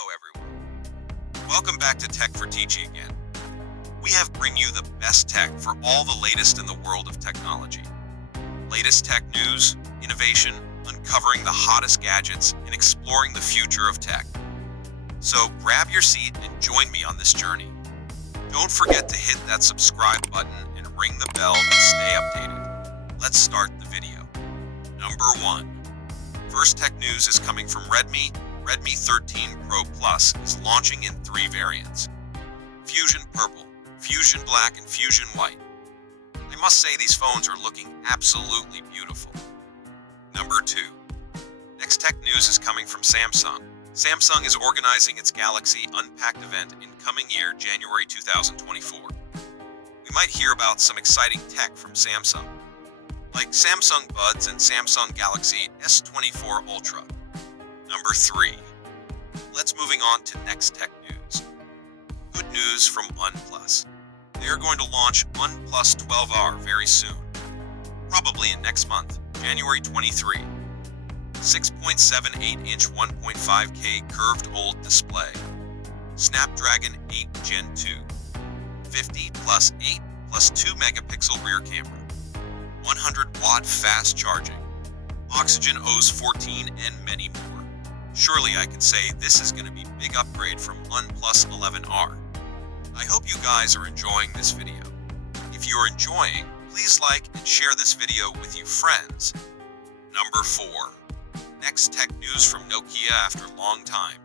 Hello everyone. Welcome back to Tech for Teachy again. We have bring you the best tech for all the latest in the world of technology. Latest tech news, innovation, uncovering the hottest gadgets, and exploring the future of tech. So grab your seat and join me on this journey. Don't forget to hit that subscribe button and ring the bell to stay updated. Let's start the video. Number 1. First tech news is coming from Redmi. Redmi 13 Pro Plus is launching in 3 variants: Fusion Purple, Fusion Black, and Fusion White. I must say these phones are looking absolutely beautiful. Number 2. Next tech news is coming from Samsung. Samsung is organizing its Galaxy Unpacked event in coming year, January 2024. We might hear about some exciting tech from Samsung, like Samsung Buds and Samsung Galaxy S24 Ultra. Number 3. Let's moving on to next tech news. Good news from OnePlus. They are going to launch OnePlus 12R very soon, probably in next month, January 23. 6.78-inch 1.5K curved OLED display, Snapdragon 8 Gen 2, 50 plus 8 plus 2 megapixel rear camera, 100-watt fast charging, Oxygen OS 14, and many more. Surely I can say this is going to be a big upgrade from OnePlus 11R. I hope you guys are enjoying this video. If you are enjoying, please like and share this video with your friends. Number 4. Next tech news from Nokia after a long time.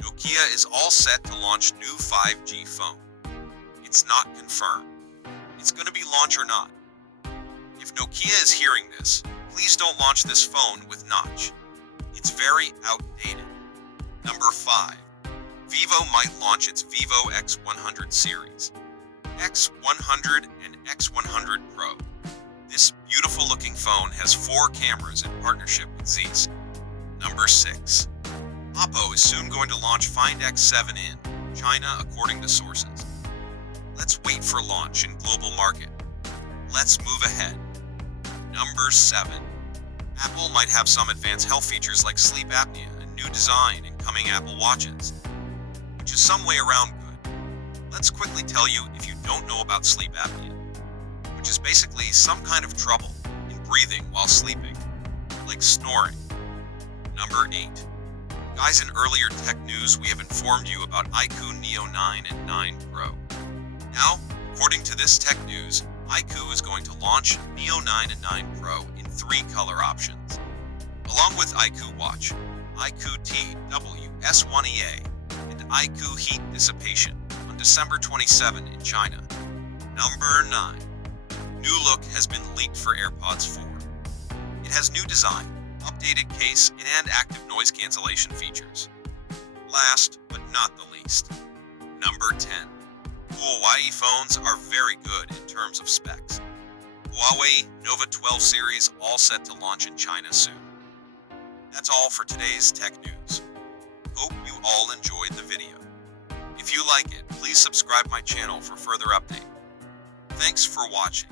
Nokia is all set to launch new 5G phone. It's not confirmed. It's going to be launched or not. If Nokia is hearing this, please don't launch this phone with notch. It's very outdated. Number 5. Vivo might launch its Vivo X100 Series, X100 and X100 Pro. This beautiful looking phone has 4 cameras in partnership with Zeiss. Number 6. Oppo is soon going to launch Find X7 in China according to sources. Let's wait for launch in global market. Let's move ahead. Number 7. Apple might have some advanced health features like sleep apnea and new design in coming Apple Watches, which is some way around good. Let's quickly tell you if you don't know about sleep apnea, which is basically some kind of trouble in breathing while sleeping, like snoring. Number 8. Guys, in earlier tech news, we have informed you about Iqoo Neo 9 and 9 Pro. Now, according to this tech news, Iqoo is going to launch Neo 9 and 9 Pro in 3 color options, along with Iqoo Watch, Iqoo TWS1EA, and Iqoo Heat Dissipation on December 27 in China. Number 9. New look has been leaked for AirPods 4. It has new design, updated case, and active noise cancellation features. Last but not the least, number 10. Huawei phones are very good in terms of specs. Huawei Nova 12 series all set to launch in China soon. That's all for today's tech news. Hope you all enjoyed the video. If you like it, please subscribe my channel for further update. Thanks for watching.